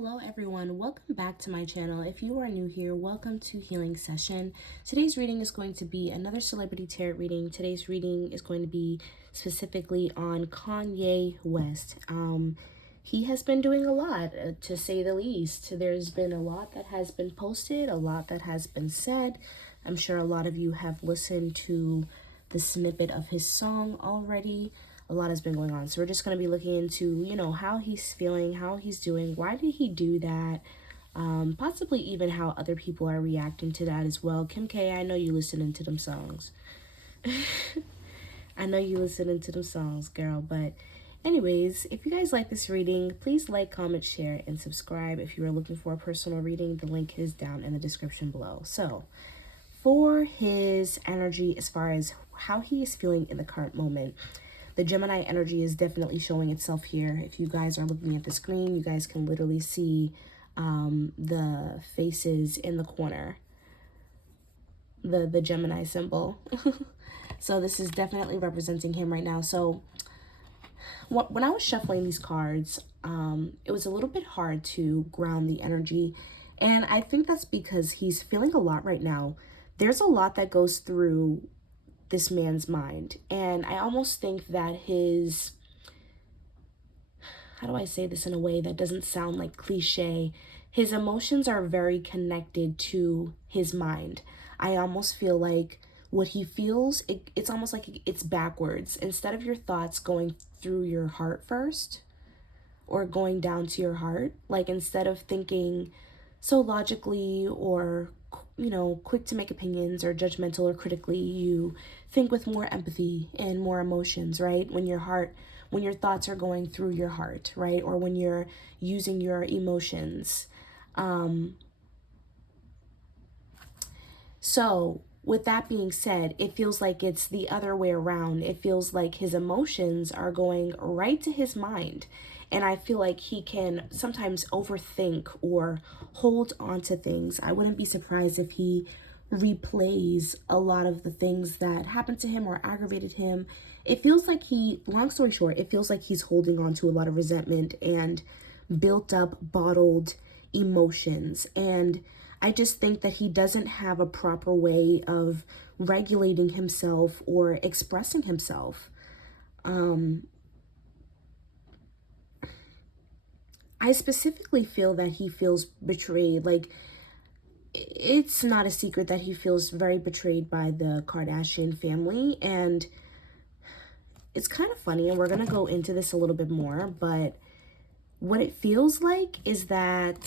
Hello everyone, welcome back to my channel. If you are new here, welcome to Healing Session. Today's reading is going to be another celebrity tarot reading. Today's reading is going to be specifically on Kanye West. He has been doing a lot, to say the least. There's been a lot that has been posted, a lot that has been said. I'm sure a lot of you have listened to the snippet of his song already. A lot has been going on. So we're just going to be looking into, how he's feeling, how he's doing, why did he do that, possibly even how other people are reacting to that as well. Kim K, I know you listening to them songs. I know you listening to them songs, girl. But anyways, if you guys like this reading, please like, comment, share, and subscribe. If you are looking for a personal reading, the link is down in the description below. So for his energy, as far as how he is feeling in the current moment, the Gemini energy is definitely showing itself here. If you guys are looking at the screen, you guys can literally see the faces in the corner, the Gemini symbol. So this is definitely representing him right now. So when I was shuffling these cards, it was a little bit hard to ground the energy. And I think that's because he's feeling a lot right now. There's a lot that goes through this man's mind, and I almost think that his, how do I say this in a way that doesn't sound like cliche, his emotions are very connected to his mind. I almost feel like what he feels, it's almost like it's backwards. Instead of your thoughts going through your heart first or going down to your heart, like instead of thinking so logically or quick to make opinions or judgmental or critically, you think with more empathy and more emotions, right? When your thoughts are going through your heart, right? Or when you're using your emotions. So with that being said, it feels like it's the other way around. It feels like his emotions are going right to his mind. And I feel like he can sometimes overthink or hold on to things. I wouldn't be surprised if he replays a lot of the things that happened to him or aggravated him. It feels like long story short, it feels like he's holding on to a lot of resentment and built up, bottled emotions. And I just think that he doesn't have a proper way of regulating himself or expressing himself. I specifically feel that he feels betrayed. Like, it's not a secret that he feels very betrayed by the Kardashian family. And it's kind of funny, and we're going to go into this a little bit more. But what it feels like is that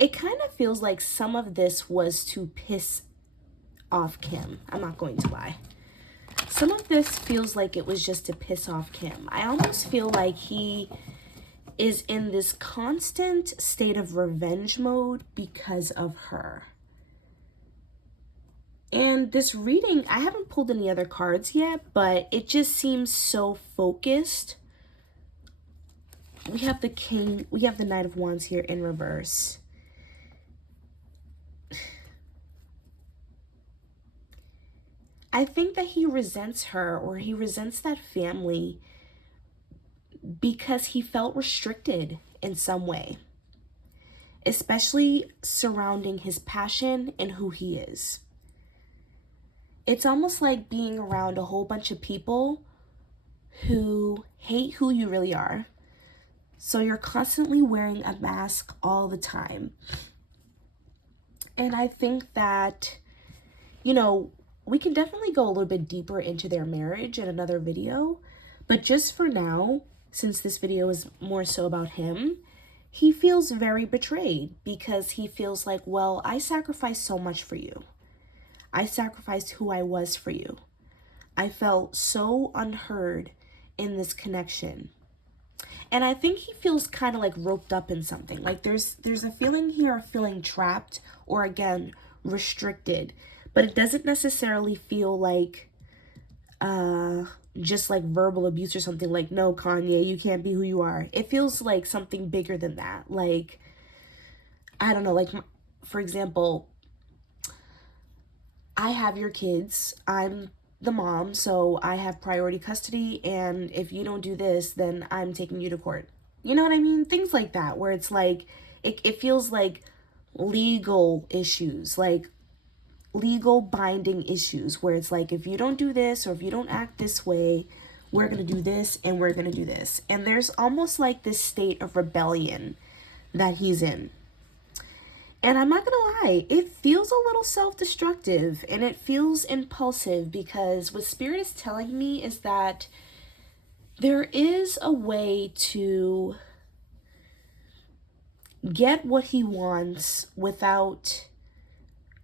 it kind of feels like some of this was to piss off Kim. I'm not going to lie. Some of this feels like it was just to piss off Kim. I almost feel like he is in this constant state of revenge mode because of her. And this reading, I haven't pulled any other cards yet, but it just seems so focused. We have the King, we have the Knight of Wands here in reverse. I think that he resents her, or he resents that family because he felt restricted in some way, especially surrounding his passion and who he is. It's almost like being around a whole bunch of people who hate who you really are. So you're constantly wearing a mask all the time. And I think that, we can definitely go a little bit deeper into their marriage in another video. But just for now, since this video is more so about him, he feels very betrayed because he feels like, well, I sacrificed so much for you. I sacrificed who I was for you. I felt so unheard in this connection. And I think he feels kind of like roped up in something. Like there's a feeling here of feeling trapped or, again, restricted. But it doesn't necessarily feel like just like verbal abuse or something. Like, no, Kanye, you can't be who you are. It feels like something bigger than that. Like, I don't know, like, for example, I have your kids. I'm the mom, so I have priority custody, and if you don't do this, then I'm taking you to court. You know what I mean? Things like that, where it's like, it feels like legal issues, like legal binding issues, where it's like, if you don't do this or if you don't act this way, we're going to do this and we're going to do this. And there's almost like this state of rebellion that he's in. And I'm not gonna lie, it feels a little self-destructive and it feels impulsive, because what Spirit is telling me is that there is a way to get what he wants without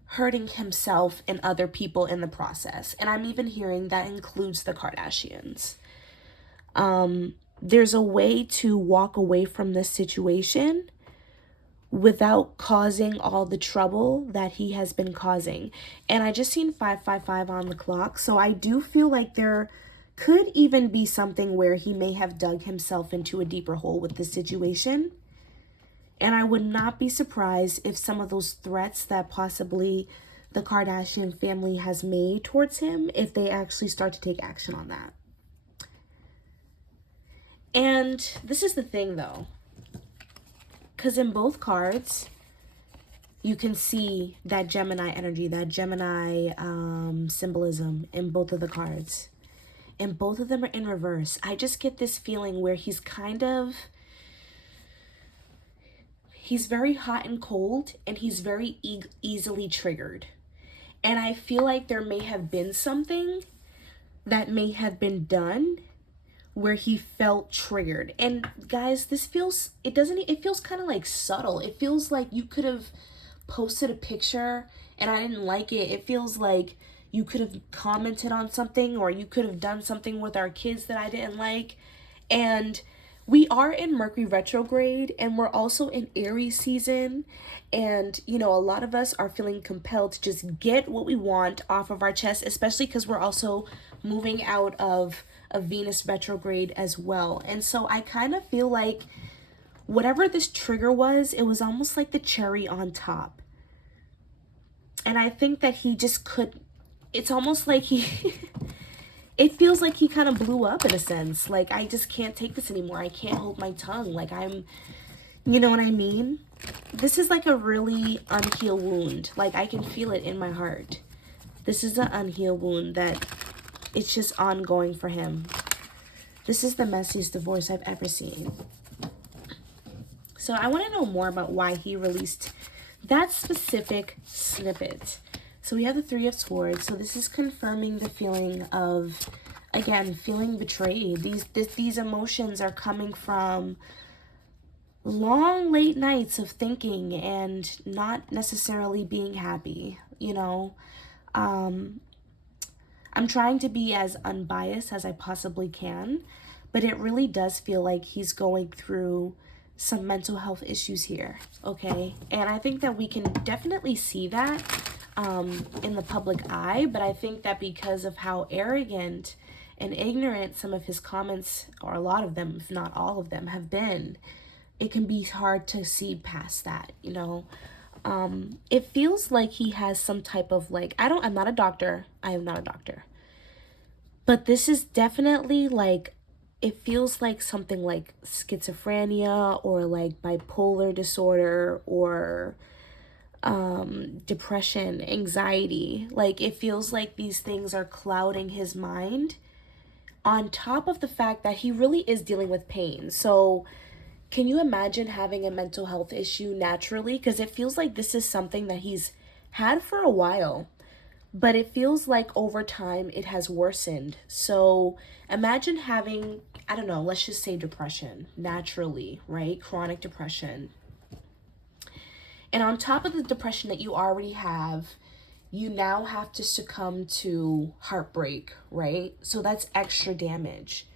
hurting himself and other people in the process. And I'm even hearing that includes the Kardashians. There's a way to walk away from this situation without causing all the trouble that he has been causing. And I just seen 555 on the clock, so I do feel like there could even be something where he may have dug himself into a deeper hole with this situation. And I would not be surprised if some of those threats that possibly the Kardashian family has made towards him, if they actually start to take action on that. And this is the thing though, because in both cards, you can see that Gemini energy, that Gemini symbolism in both of the cards. And both of them are in reverse. I just get this feeling where he's very hot and cold, and he's very easily triggered. And I feel like there may have been something that may have been done where he felt triggered. And guys, it feels kind of like subtle. It feels like you could have posted a picture and I didn't like it. It feels like you could have commented on something, or you could have done something with our kids that I didn't like. And we are in Mercury retrograde, and we're also in Aries season. And, you know, a lot of us are feeling compelled to just get what we want off of our chest, especially because we're also moving out of a Venus retrograde as well. And so I kind of feel like whatever this trigger was, it was almost like the cherry on top. And I think that he just it's almost like it feels like he kind of blew up in a sense. Like, I just can't take this anymore. I can't hold my tongue. Like, you know what I mean? This is like a really unhealed wound. Like, I can feel it in my heart. This is an unhealed wound that it's just ongoing for him. This is the messiest divorce I've ever seen. So I want to know more about why he released that specific snippet. So we have the Three of Swords. So this is confirming the feeling of, again, feeling betrayed. These emotions are coming from long, late nights of thinking and not necessarily being happy, you know. I'm trying to be as unbiased as I possibly can, but it really does feel like he's going through some mental health issues here, okay? And I think that we can definitely see that in the public eye, but I think that because of how arrogant and ignorant some of his comments, or a lot of them, if not all of them, have been, it can be hard to see past that, you know? It feels like he has some type of like, I'm not a doctor. I am not a doctor. But this is definitely like, it feels like something like schizophrenia or like bipolar disorder or depression, anxiety. Like, it feels like these things are clouding his mind, on top of the fact that he really is dealing with pain. So can you imagine having a mental health issue naturally? Because it feels like this is something that he's had for a while, but it feels like over time it has worsened. So imagine having, I don't know, let's just say depression naturally, right? Chronic depression. And on top of the depression that you already have, you now have to succumb to heartbreak, right? So that's extra damage.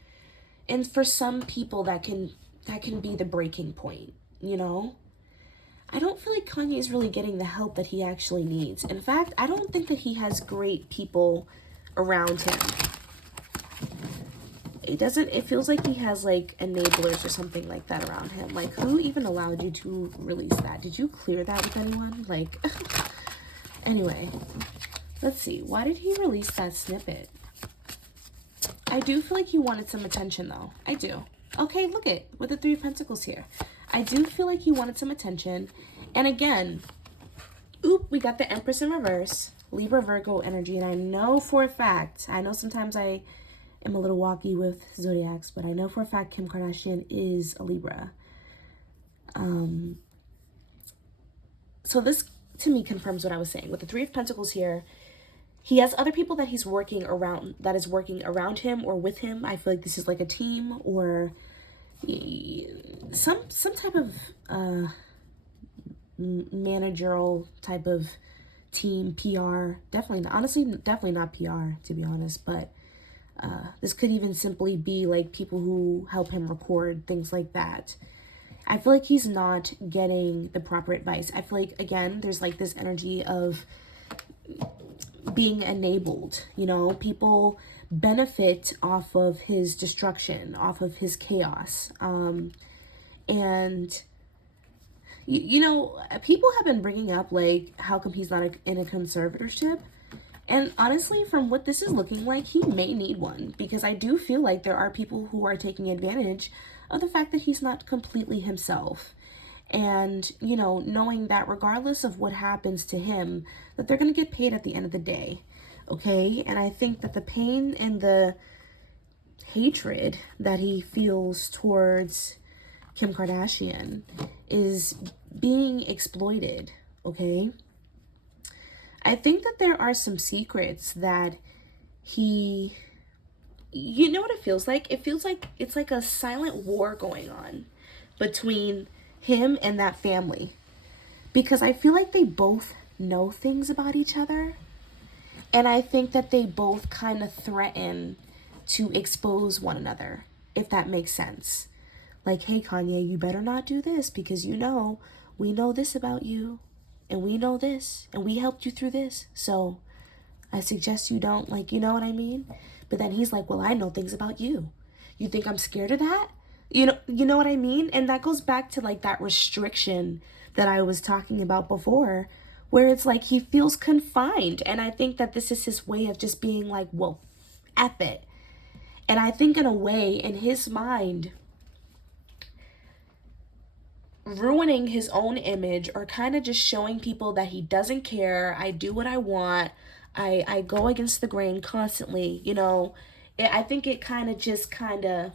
And for some people that can be the breaking point, you know? I don't feel like Kanye is really getting the help that he actually needs. In fact, I don't think that he has great people around him. It feels like he has like enablers or something like that around him. Like, who even allowed you to release that? Did you clear that with anyone? Like, anyway, Let's see. Why did he release that snippet? I do feel like he wanted some attention, though. I do. Okay, look it. With the Three of Pentacles here. I do feel like he wanted some attention. And again, oop, we got the Empress in reverse. Libra, Virgo energy. And I know for a fact, I know sometimes I am a little wonky with zodiacs, but I know for a fact Kim Kardashian is a Libra. So this, to me, confirms what I was saying. With the Three of Pentacles here, he has other people that he's working around, that is working around him or with him. I feel like this is like a team or some type of managerial type of team, PR. Definitely not, honestly, definitely not PR, to be honest. But this could even simply be like people who help him record, things like that. I feel like he's not getting the proper advice. I feel like, again, there's like this energy of being enabled, you know, people benefit off of his destruction, off of his chaos. And, you know, people have been bringing up, like, how come he's not in a conservatorship? And honestly, from what this is looking like, he may need one, because I do feel like there are people who are taking advantage of the fact that he's not completely himself. And, you know, knowing that regardless of what happens to him, that they're going to get paid at the end of the day. Okay? And I think that the pain and the hatred that he feels towards Kim Kardashian is being exploited. Okay? I think that there are some secrets that he, you know what it feels like? It feels like it's like a silent war going on between him and that family, because I feel like they both know things about each other, and I think that they both kind of threaten to expose one another, if that makes sense. Like, hey, Kanye, you better not do this, because you know, we know this about you, and we know this, and we helped you through this, so I suggest you don't, like, you know what I mean? But then he's like, well, I know things about you. You think I'm scared of that? You know what I mean? And that goes back to like that restriction that I was talking about before, where it's like he feels confined. And I think that this is his way of just being like, well, F it. And I think in a way, in his mind, ruining his own image, or kind of just showing people that he doesn't care. I do what I want. I go against the grain constantly, you know. I think it kind of,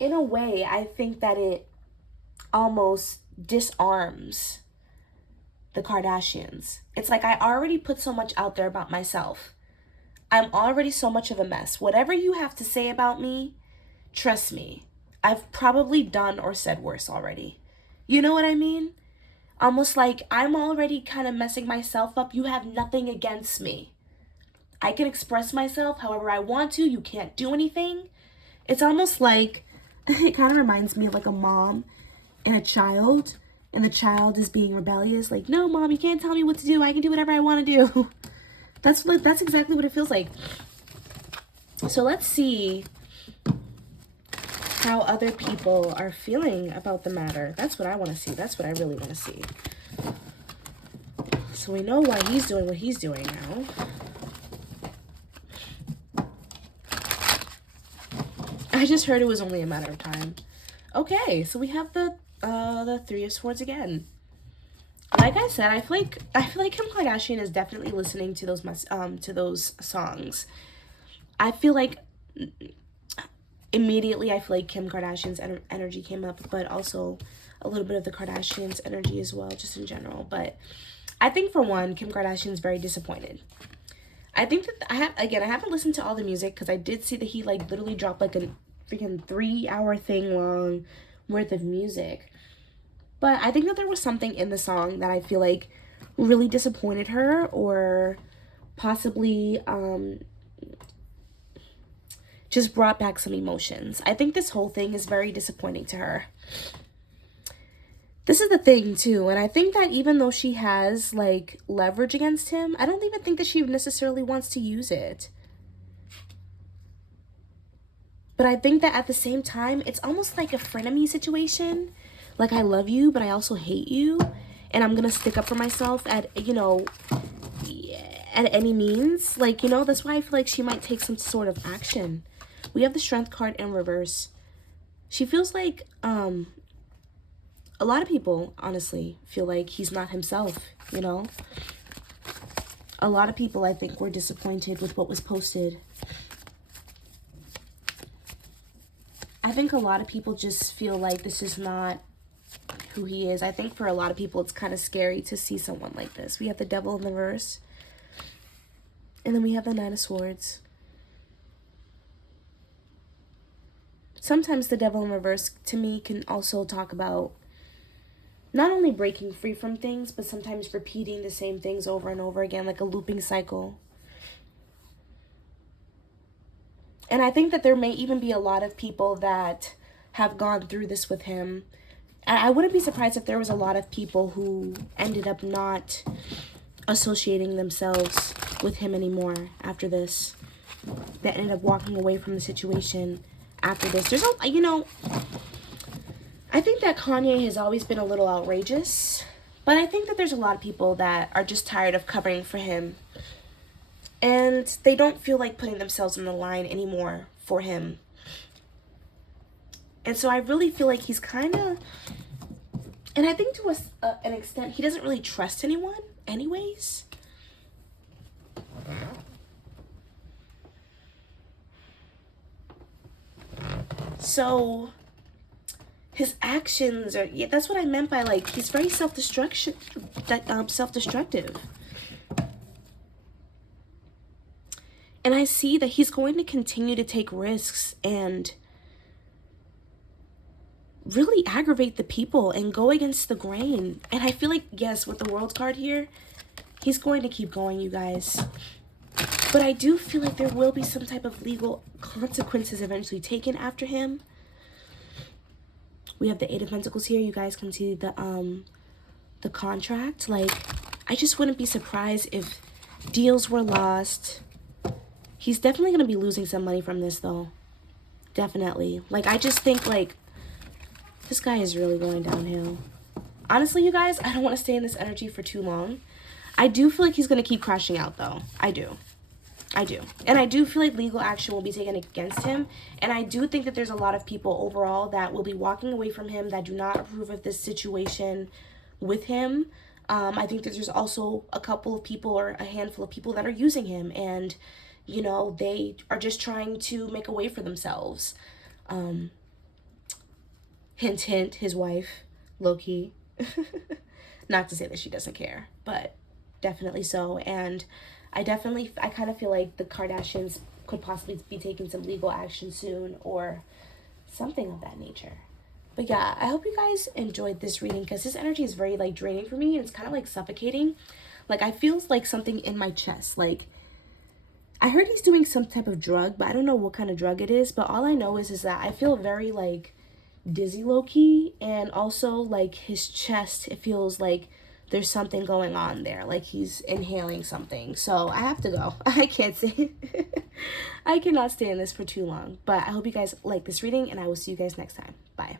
in a way, I think that it almost disarms the Kardashians. It's like, I already put so much out there about myself. I'm already so much of a mess. Whatever you have to say about me, trust me, I've probably done or said worse already. You know what I mean? Almost like I'm already kind of messing myself up. You have nothing against me. I can express myself however I want to. You can't do anything. It's almost like, it kind of reminds me of like a mom and a child, and the child is being rebellious. Like, no, mom, you can't tell me what to do. I can do whatever I want to do. That's exactly what it feels like. So let's see how other people are feeling about the matter. That's what I want to see. That's what I really want to see. So we know why he's doing what he's doing now. I just heard it was only a matter of time. Okay, so we have the Three of Swords again. Like I said, I feel like Kim Kardashian is definitely listening to those songs. I feel like immediately I feel like Kim Kardashian's energy came up, but also a little bit of the Kardashians' energy as well, just in general. But I think, for one, Kim Kardashian's very disappointed. I think that I haven't listened to all the music, because I did see that he like literally dropped like a freaking 3-hour thing long worth of music. But I think that there was something in the song that I feel like really disappointed her, or possibly just brought back some emotions. I think this whole thing is very disappointing to her. This is the thing too, and I think that even though she has like leverage against him, I don't even think that she necessarily wants to use it. But I think that at the same time, it's almost like a frenemy situation. Like, I love you, but I also hate you. and I'm gonna stick up for myself at, you know, at any means. Like, you know, that's why I feel like she might take some sort of action. We have the Strength card in reverse. She feels like a lot of people honestly feel like he's not himself, you know. A lot of people, I think, were disappointed with what was posted. I think a lot of people just feel like this is not who he is. I think for a lot of people, it's kind of scary to see someone like this. We have the Devil in the reverse. And then we have the Knight of Swords. Sometimes the Devil in reverse, to me, can also talk about not only breaking free from things, but sometimes repeating the same things over and over again, like a looping cycle. And I think that there may even be a lot of people that have gone through this with him. And I wouldn't be surprised if there was a lot of people who ended up not associating themselves with him anymore after this. That ended up walking away from the situation after this. There's a, you know, I think that Kanye has always been a little outrageous. But I think that there's a lot of people that are just tired of covering for him. And they don't feel like putting themselves on the line anymore for him. And so I really feel like he's kind of, and I think to an extent, he doesn't really trust anyone anyways. So his actions are, yeah, that's what I meant by, like, he's very self-destructive. And I see that he's going to continue to take risks and really aggravate the people and go against the grain. And I feel like, yes, with the World card here, he's going to keep going, you guys. But I do feel like there will be some type of legal consequences eventually taken after him. We have the Eight of Pentacles here. You guys can see the contract. Like, I just wouldn't be surprised if deals were lost. He's definitely going to be losing some money from this, though. Definitely. Like, I just think, like, this guy is really going downhill. Honestly, you guys, I don't want to stay in this energy for too long. I do feel like he's going to keep crashing out, though. I do. I do. And I do feel like legal action will be taken against him. And I do think that there's a lot of people overall that will be walking away from him that do not approve of this situation with him. I think that there's also a couple of people or a handful of people that are using him. And, you know, they are just trying to make a way for themselves. Hint, hint, his wife, low-key. Not to say that she doesn't care, but definitely so. And I kind of feel like the Kardashians could possibly be taking some legal action soon or something of that nature. But yeah, I hope you guys enjoyed this reading because this energy is very, like, draining for me. And it's kind of, like, suffocating. Like, I feel like something in my chest. Like, I heard he's doing some type of drug, but I don't know what kind of drug it is. But all I know is that I feel very, like, dizzy low-key. And also, like, his chest, it feels like there's something going on there, like he's inhaling something. So I have to go. I can't say I cannot stay in this for too long. But I hope you guys like this reading, and I will see you guys next time. Bye.